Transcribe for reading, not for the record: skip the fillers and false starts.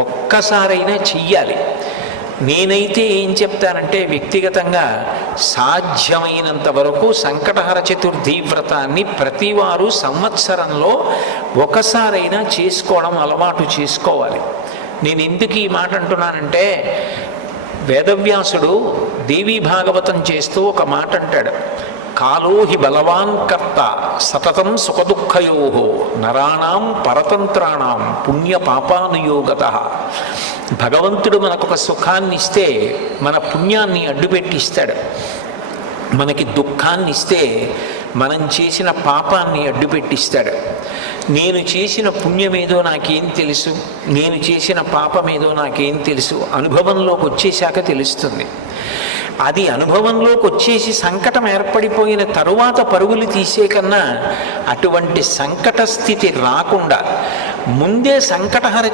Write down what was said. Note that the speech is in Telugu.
ఒక్కసారైనా చెయ్యాలి. నేనైతే ఏం చెప్తానంటే వ్యక్తిగతంగా సాధ్యమైనంత వరకు సంకటహర చతుర్థి వ్రతాన్ని ప్రతివారు సంవత్సరంలో ఒకసారైనా చేసుకోవడం అలవాటు చేసుకోవాలి. నేను ఎందుకు ఈ మాట అంటున్నానంటే, వేదవ్యాసుడు దేవీ భాగవతం చేస్తూ ఒక మాట అంటాడు, కాలో హి బలవాన్ కర్త సతతం సుఖదుఃఖయో నరాణం పరతంత్రాణం పుణ్య పాపానుయోగత. భగవంతుడు మనకొక సుఖాన్ని ఇస్తే మన పుణ్యాన్ని అడ్డుపెట్టిస్తాడు, మనకి దుఃఖాన్ని ఇస్తే మనం చేసిన పాపాన్ని అడ్డుపెట్టిస్తాడు. నేను చేసిన పుణ్యమేదో నాకేం తెలుసు, నేను చేసిన పాపమేదో నాకేం తెలుసు, అనుభవంలోకి వచ్చేశాక తెలుస్తుంది. అది అనుభవంలోకి వచ్చేసి సంకటం ఏర్పడిపోయిన తరువాత పరుగులు తీసే కన్నా అటువంటి సంకట స్థితి రాకుండా ముందే సంకటహర